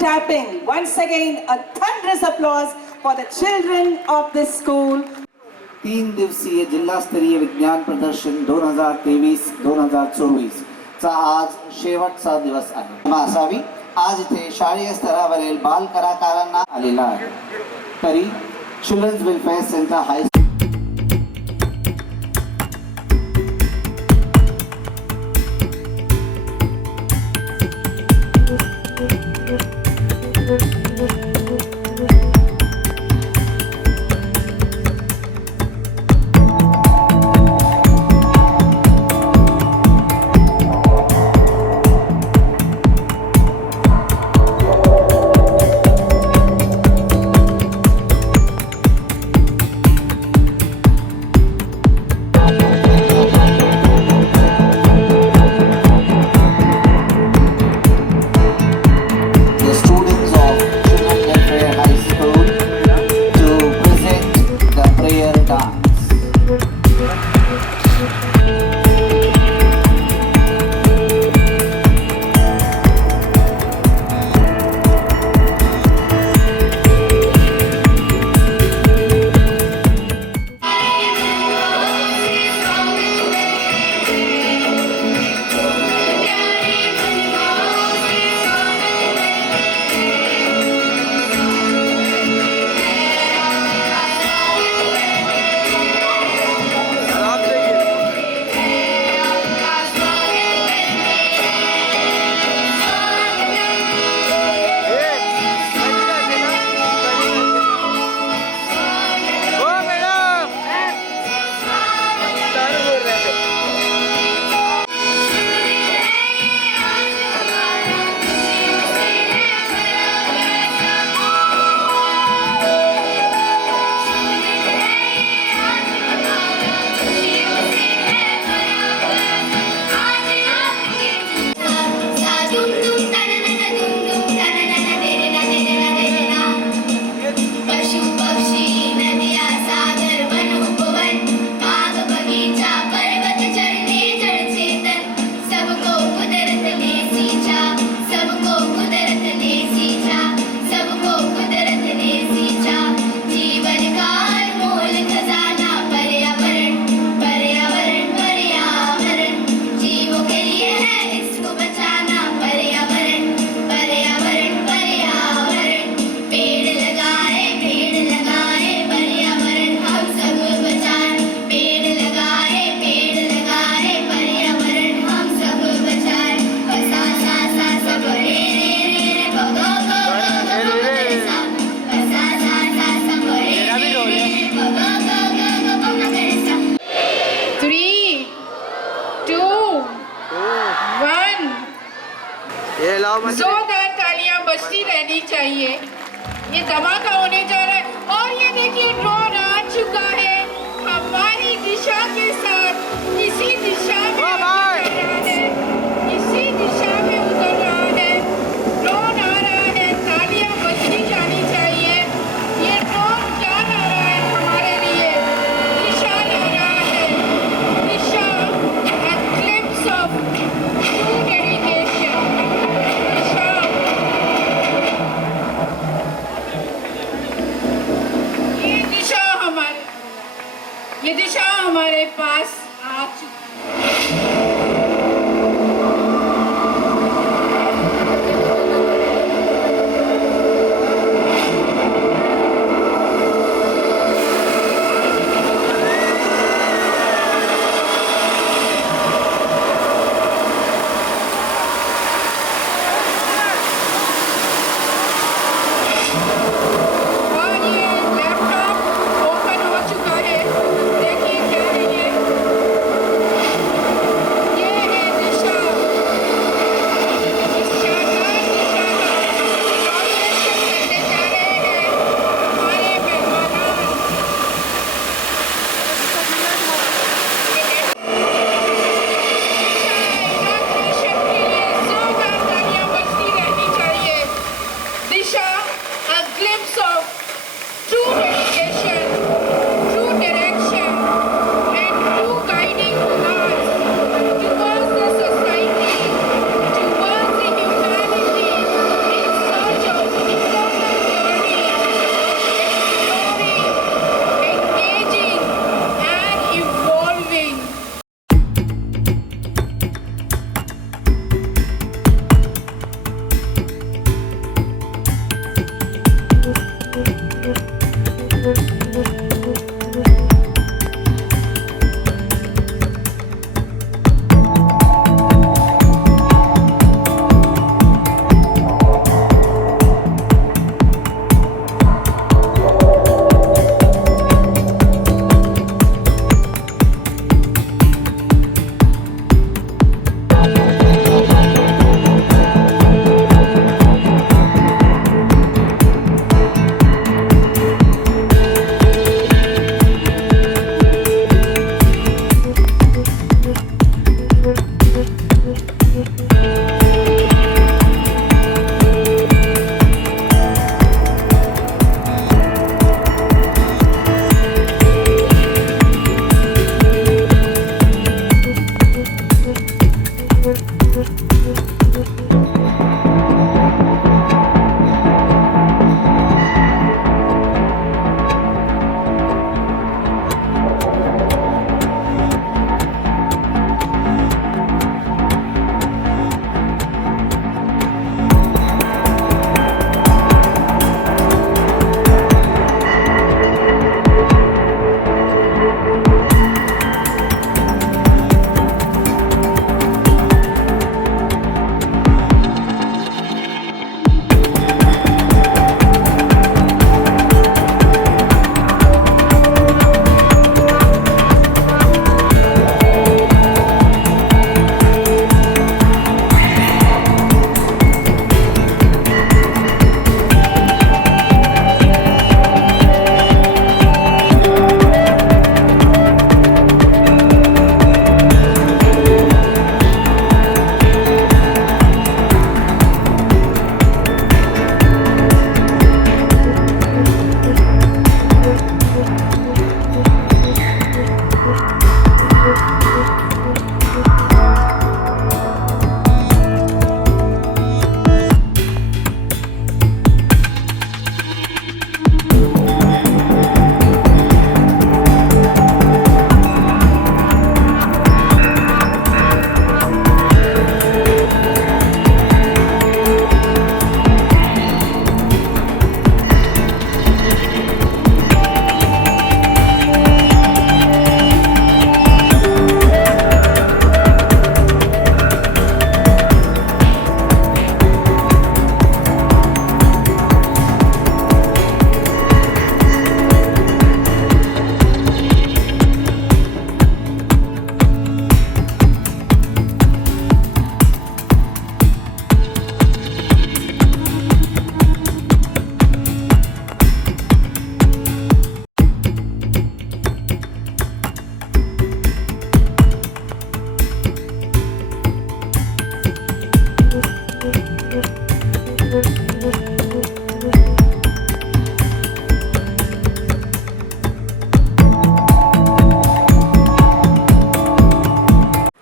tapping. Once again, a thunderous applause for the children of this school. 3 दिवसीय जिल्हास्तरीय विज्ञान प्रदर्शन 2023-2024 चा आज शेवटचा दिवस आहे. असावी आज इथे शालेय स्तरावरील बाल कलाकारांना आलेला आहे. तरी चिल्ड्रन्स वेलफेअर सेंटर हाय जोरदार तालियां बजती रहनी चाहिए. ये धमाका होने जा रहा है और ये देखिए ड्रोन आ चुका है हमारी दिशा के साथ. इसी दिशा में उतर रहा है, इसी दिशा में उतर रहा है. ड्रोन आ रहा है, तालियां बजती जानी चाहिए. ये ड्रोन क्या ला रहा है हमारे लिए? दिशा ला रहा है. दिशा a glimpse of true dedication. ये दिशा हमारे पास आ चुकी है.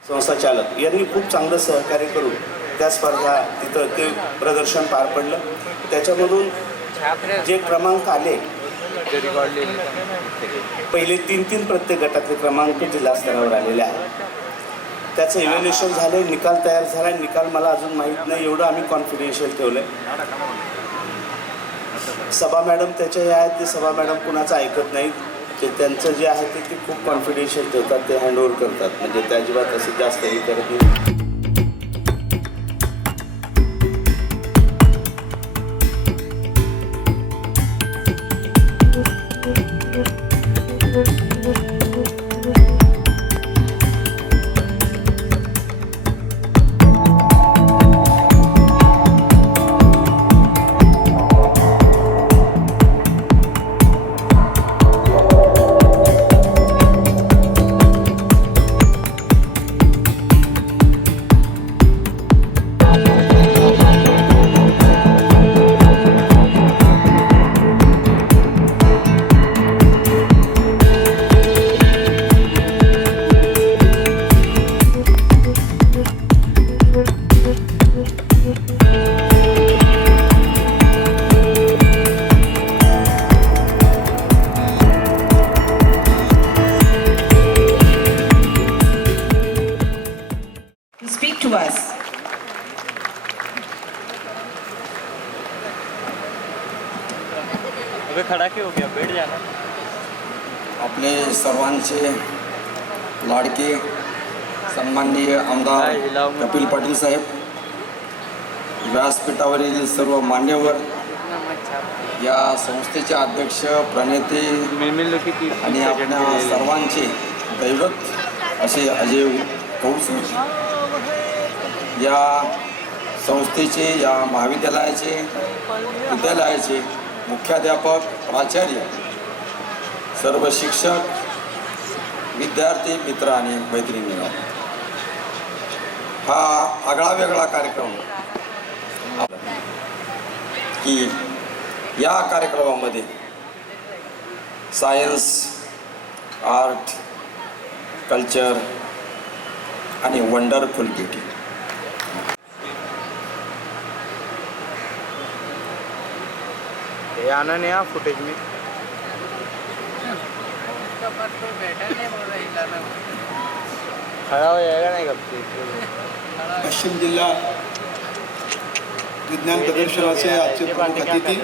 संस्थाचालक यांनी खूप चांगलं सहकार्य करून त्या स्पर्धा तिथं ते प्रदर्शन पार पडलं. त्याच्यामधून जे क्रमांक आले पहिले 3-3 प्रत्येक गटातले क्रमांक जिल्हा स्तरावर आलेले आहेत. त्याचं इव्हॅल्युएशन झालं, निकाल तयार झाला. निकाल मला अजून माहीत नाही, एवढं आम्ही कॉन्फिडेन्शियल ठेवलं आहे. सभा मॅडम त्याच्या हे आहेत, ते सभा मॅडम कुणाचं ऐकत नाहीत. ते त्यांचं जे आहे ते खूप कॉन्फिडेन्शियल ठेवतात, ते हँडओव्हर करतात. म्हणजे त्या अजिबात असं जास्त हे करत नाही. To us. अबे खड़ा क्यों हो गया, बैठ जाना. आपले सर्वांचे लाडके सन्माननीय आमदार कपिल पाटील साहेब, व्यासपीठावरील सर्व मान्यवर, या संस्थेचे अध्यक्ष प्रणेते आणि आपल्या सर्वांचे दैवत असे अजय कौस, या संस्थेचे, या महाविद्यालयाचे, विद्यालयाचे मुख्याध्यापक, प्राचार्य, सर्व शिक्षक, विद्यार्थी मित्र आणि मैत्रिणी, हा आगळा वेगळा कार्यक्रम की या कार्यक्रमामध्ये सायन्स, आर्ट, कल्चर आणि वंडरफुल ब्युटी ये आना नहीं आ फुटेज में खड़ा हो जाएगा नहीं कब से पश्चिम जिल्हा विज्ञान प्रदर्शनाचे आजचे प्रमुख अतिथी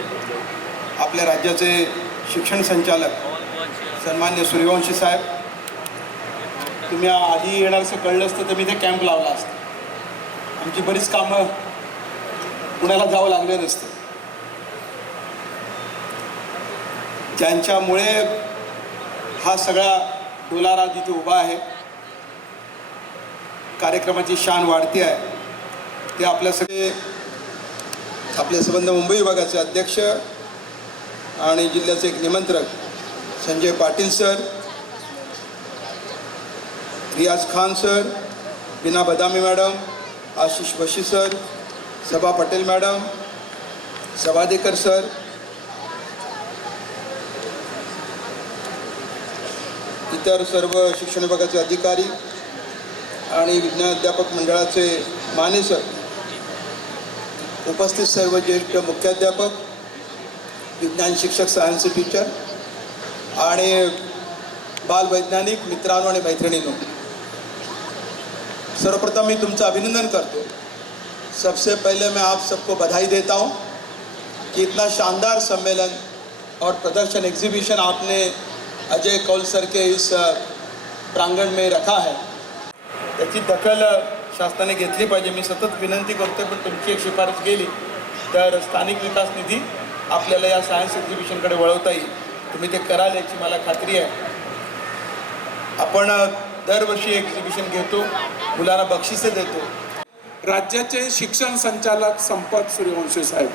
आपल्या राज्याचे शिक्षण संचालक सन्मान्य सूर्यवंशी साहेब, तुम्ही आधी येणार असं कळलं असतं तर मी इथे कॅम्प लावला असतं. आमची बरीच कामं पुण्याला जावं लागले नसतं. ज्यांच्यामुळे हा सगळा डोलारा जिथे उभा आहे, कार्यक्रमाची शान वाढती आहे, ते आपल्या सगळे आपले संबंध मुंबई विभागाचे अध्यक्ष आणि जिल्ह्याचे एक निमंत्रक संजय पाटील सर, रियाज खान सर, बीना बदामी मॅडम, आशिष बशी सर, सभा पटेल मॅडम, सवादेकर सर, इतर सर्व शिक्षण विभागाचे अधिकारी आणि विज्ञान अध्यापक मंडळाचे माने सर, उपस्थित सर्व ज्येष्ठ मुख्याध्यापक, विज्ञान शिक्षक, सायन्स टीचर आणि बालवैज्ञानिक मित्रांनो आणि मैत्रिणींनो, सर्वप्रथम मैं तुमचं अभिनंदन करतो. सबसे पहले मैं आप सबको बधाई देता हूं कि इतना शानदार सम्मेलन और प्रदर्शन एग्जीबिशन आपने अजय कौल सर के इस प्रांगण में रखा है. त्याची दखल शासनाने घेतली पाहिजे. मी सतत विनंती करतो, पण तुमची एक शिफारस गेली तर स्थानिक विकास निधी आपल्याला या सायन्स एक्झिबिशनकडे वळवता येईल. तुम्ही ते कराल याची मला खात्री आहे. आपण दरवर्षी एक्झिबिशन घेतो, मुलांना बक्षिसे देतो. राज्याचे शिक्षण संचालक संपत सूर्यवंशी साहेब,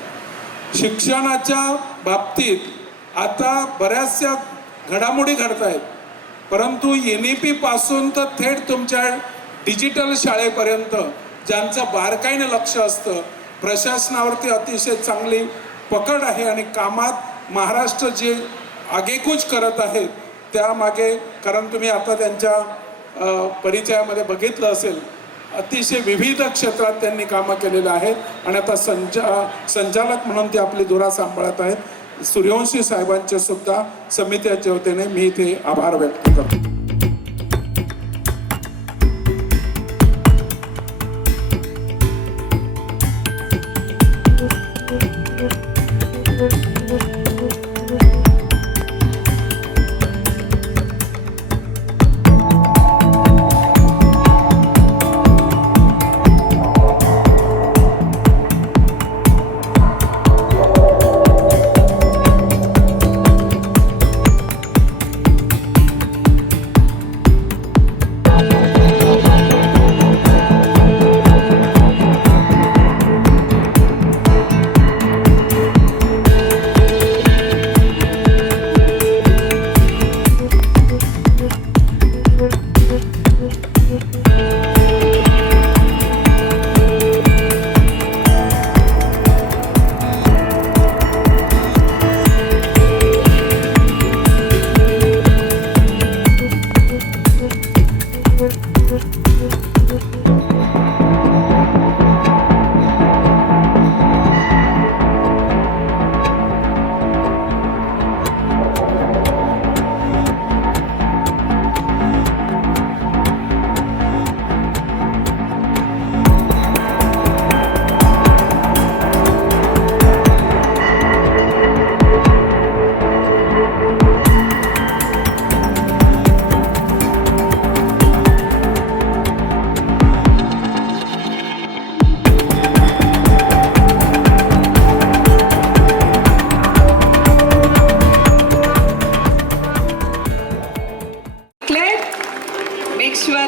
शिक्षणाच्या बाबतीत आता बऱ्याचशा घडामोडी घडत आहेत, परंतु NEP पासून तर थेट तुमच्या डिजिटल शाळेपर्यंत ज्यांचं बारकाईने लक्ष असतं, प्रशासनावरती अतिशय चांगली पकड आहे आणि कामात महाराष्ट्र जे आगेकूच करत आहेत त्यामागे, कारण तुम्ही आता त्यांच्या परिचयामध्ये बघितलं असेल, अतिशय विविध क्षेत्रात त्यांनी कामं केलेलं आहेत आणि आता संचालक म्हणून ते आपली धुरा सांभाळत आहेत. सूर्यवंशी साहेबांचे सुद्धा समितीच्या वतीने मी इथे आभार व्यक्त करतो.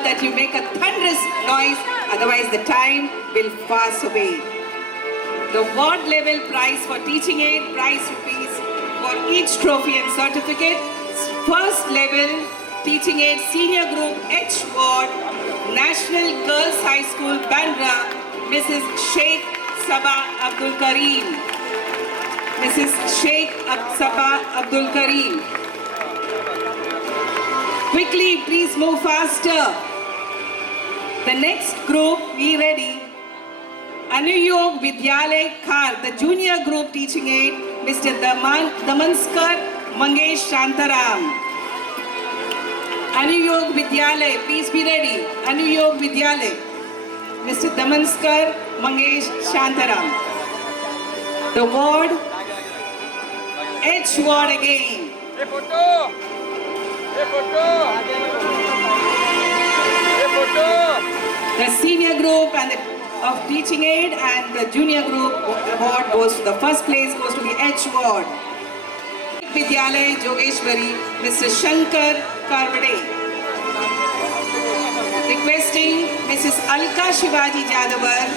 That you make a thunderous noise, otherwise the time will pass away. The ward level prize for teaching aid, prize rupees for each trophy and certificate. First level teaching aid senior group H ward, National Girls High School, Bandra, Mrs. Sheikh Sabah Abdul Kareem. Mrs. Sheikh Sabah Abdul Kareem. Quickly, please move faster. The next group, be ready. Anuyog Vidyalay Khar, the junior group teaching aid, Mr. Damanskar Mangesh Shantaram. Anuyog Vidyalay, please be ready. Anuyog Vidyalay. Mr. Damanskar Mangesh Shantaram. The ward, H ward again. The senior group of teaching aid and the junior group award goes to the first place, goes to the H ward. Vidyalay Jogeshwari, Mr. Shankar Karvade. Requesting Mrs. Alka Shivaji Jadavar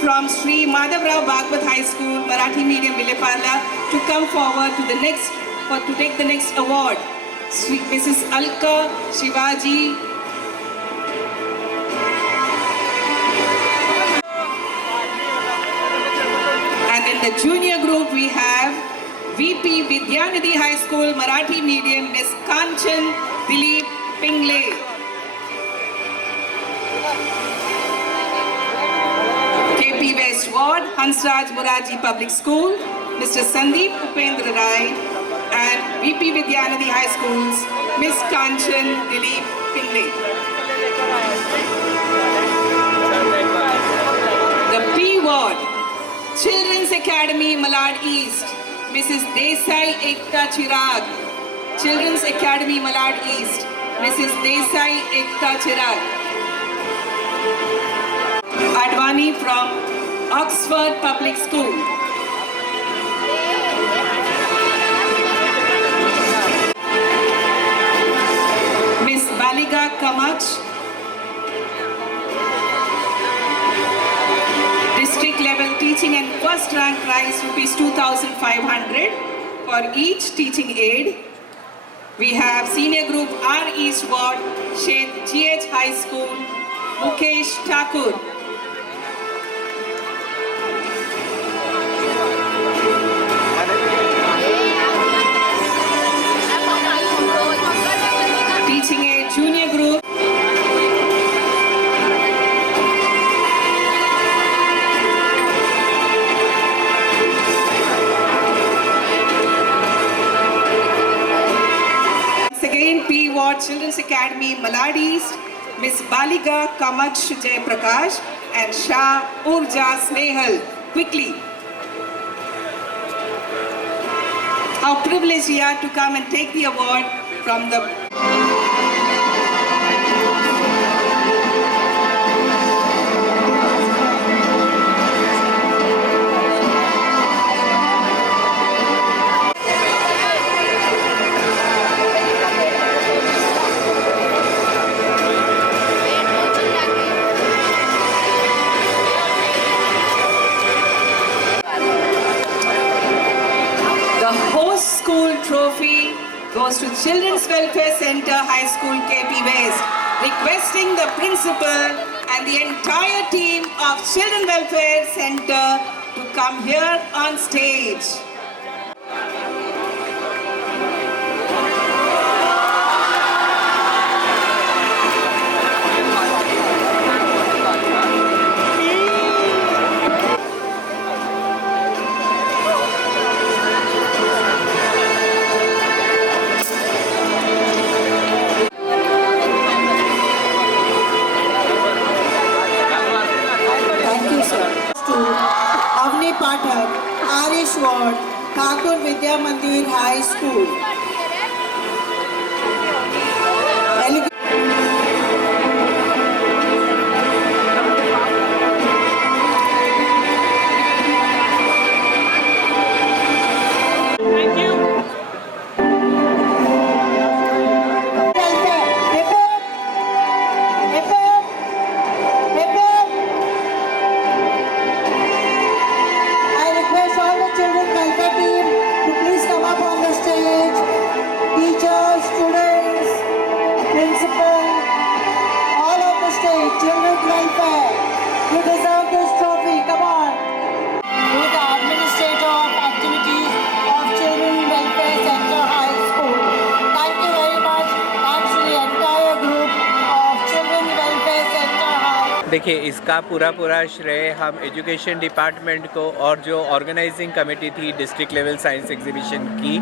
from Sri Madhavrao Bhagwat High School, Marathi Medium, Vileparla, to come forward to take the next award. Mrs. Alka Shivaji. And in the junior group we have VP Vidyanidhi High School, Marathi Medium, Ms. Kanchan Dilip Pingle. KP West Ward, Hansraj Muraji Public School, Mr. Sandeep Upendra Rai, and VP Vidyanidhi High Schools, Ms. Kanchan Dilip Pingle. The P Ward, Children's Academy Malad East, Mrs. Desai Ekta Chirag. Children's Academy Malad East, Mrs. Desai Ekta Chirag. Advani from Oxford Public School. Miss Baliga Kamach. District level teaching and first rank prize rupees 2,500 for each teaching aid. We have senior group R East Ward, GH High School, Mukesh Thakur. Teaching aid junior group. P Ward Children's Academy Malad East, Miss Baliga Kamach Jay Prakash and Shah Urja Snehal. Quickly. How privileged we are to come and take the award from the trophy goes to Children's Welfare Center, High School, KP West, requesting the principal and the entire team of Children's Welfare Center to come here on stage. Pathak, Arish Ward, Thakur Vidya Mandir High School. Thank you. Children welfare team to please come up on the stage. देखिए, इसका पूरा श्रेय हम education department को और जो organising committee थी district level science exhibition की,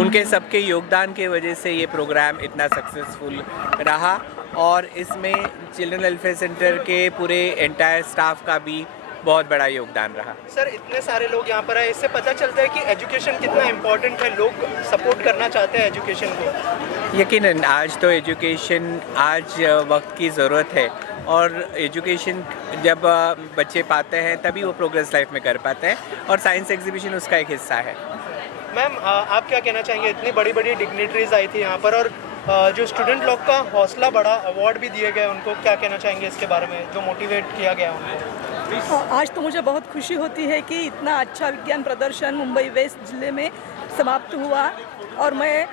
उनके सबके योगदान के वजह से ये प्रोग्राम इतना सक्सेसफुल रहा। और इसमें चिल्ड्रन वेलफेयर सेंटर के पूरे एंटायर स्टाफ का भी बहुत बड़ा योगदान रहा। सर, इतने सारे लोग यहाँ पर आए, इससे पता चलता है कि एजुकेशन कितना इम्पोर्टेंट है, लोग सपोर्ट करना चाहते हैं एजुकेशन को। यकीनन आज तो एजुकेशन आज वक्त की ज़रूरत है, और एजुकेशन जब बच्चे पाते हैं तभी वो प्रोग्रेस लाइफ में कर पाते हैं, और साइंस एग्जीबिशन उसका एक हिस्सा है। मैम, आप क्या कहना चाहेंगे? इतनी बड़ी बड़ी डिग्निटरीज आई थी यहाँ पर, और जो स्टूडेंट लोग का हौसला बढ़ा, अवार्ड भी दिए गए उनको, क्या कहना चाहेंगे इसके बारे में, जो मोटिवेट किया गया उनको? आज तो मुझे बहुत खुशी होती है कि इतना अच्छा विज्ञान प्रदर्शन मुंबई वेस्ट ज़िले में समाप्त हुआ, और मैं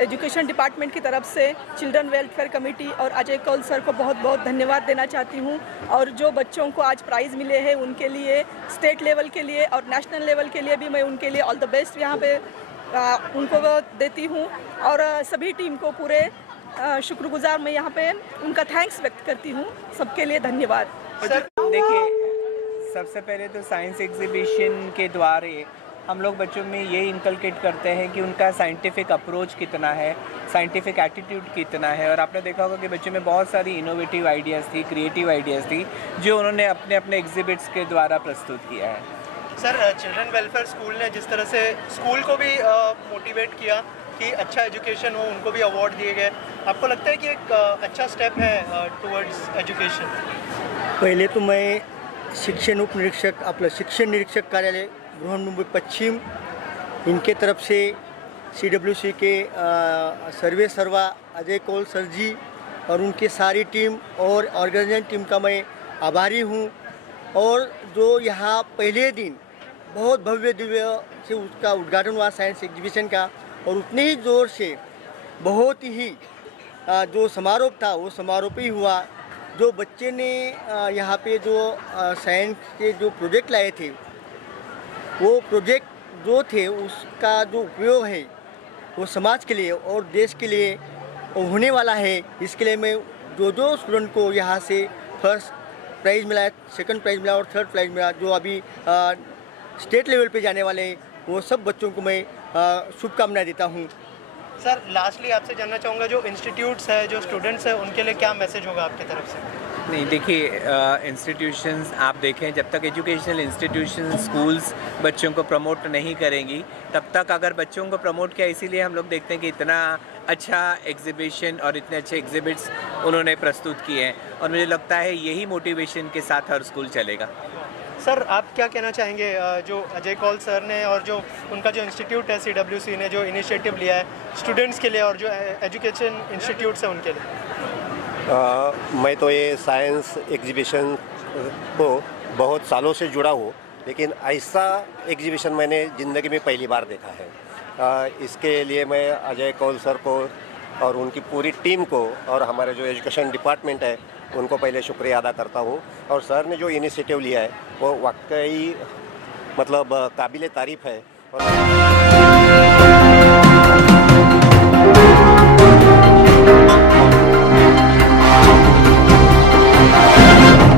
एजुकेशन डिपार्टमेंट की तरफ से चिल्ड्रन वेलफेयर कमेटी और अजय कौल सर को बहुत बहुत धन्यवाद देना चाहती हूँ। और जो बच्चों को आज प्राइज़ मिले हैं उनके लिए, स्टेट लेवल के लिए और नेशनल लेवल के लिए भी मैं उनके लिए ऑल द बेस्ट यहाँ पे उनको देती हूँ। और सभी टीम को पूरे शुक्रगुजार मैं यहाँ पे उनका थैंक्स व्यक्त करती हूँ। सबके लिए धन्यवाद। देखिए, सबसे पहले तो साइंस एग्जीबिशन के द्वारा हम लोग बच्चों में ये इनकलकेट करते हैं कि उनका साइंटिफिक अप्रोच कितना है, साइंटिफिक एटीट्यूड कितना है। और आपने देखा होगा कि बच्चों में बहुत सारी इनोवेटिव आइडियाज़ थी, क्रिएटिव आइडियाज़ थी, जो उन्होंने अपने अपने एग्जिबिट्स के द्वारा प्रस्तुत किया है। सर, चिल्ड्रन वेलफेयर स्कूल ने जिस तरह से स्कूल को भी मोटिवेट किया कि अच्छा एजुकेशन हो, उनको भी अवार्ड दिए गए, आपको लगता है कि एक अच्छा स्टेप है टुवर्ड्स एजुकेशन? पहले तो मैं शिक्षण उप निरीक्षक, आपलं शिक्षण निरीक्षक कार्यालय बृहन्मुंबई पश्चिम, इनके तरफ से CWC के सर्वे सर्वा अजय कौल सर जी और उनकी सारी टीम और ऑर्गेनाइजिंग टीम का मैं आभारी हूँ। और जो यहाँ पहले दिन बहुत भव्य दिव्य से उसका उद्घाटन हुआ साइंस एग्जीबिशन का, और उतने ही ज़ोर से बहुत ही जो समारोह था वो समारोह भी हुआ। जो बच्चे ने यहाँ पे जो साइंस के जो प्रोजेक्ट लाए थे, वो प्रोजेक्ट जो थे उसका जो उपयोग है वो समाज के लिए और देश के लिए होने वाला है। इसके लिए मैं जो स्टूडेंट को यहाँ से फर्स्ट प्राइज़ मिला, सेकंड प्राइज़ मिला और थर्ड प्राइज़ मिला, जो अभी स्टेट लेवल पे जाने वाले हैं, वो सब बच्चों को मैं शुभकामनाएं देता हूँ। सर, लास्टली आपसे जानना चाहूँगा, जो इंस्टीट्यूट्स है, जो स्टूडेंट्स हैं, उनके लिए क्या मैसेज होगा आपकी तरफ से? नहीं, देखिए, इंस्टीट्यूशंस आप देखें, जब तक एजुकेशनल इंस्टीट्यूशन स्कूल्स बच्चों को प्रमोट नहीं करेंगी, तब तक अगर बच्चों को प्रमोट किया, इसीलिए हम लोग देखते हैं कि इतना अच्छा एग्जीबिशन और इतने अच्छे एग्जिबिट्स उन्होंने प्रस्तुत किए हैं, और मुझे लगता है यही मोटिवेशन के साथ हर स्कूल चलेगा। सर, आप क्या कहना चाहेंगे, जो अजय कौल सर ने और जो उनका जो इंस्टीट्यूट है CWC ने जो इनिशिएटिव लिया है स्टूडेंट्स के लिए और जो एजुकेशन इंस्टीट्यूट्स हैं उनके लिए? मैं तो ये साइंस एग्जीबिशन को बहुत सालों से जुड़ा हूँ, लेकिन ऐसा एग्जीबिशन मैंने ज़िंदगी में पहली बार देखा है। इसके लिए मैं अजय कौल सर को और उनकी पूरी टीम को और हमारे जो एजुकेशन डिपार्टमेंट है उनको पहले शुक्रिया अदा करता हूँ। और सर ने जो इनिशिएटिव लिया है वो वाकई मतलब काबिल तारीफ़ है। और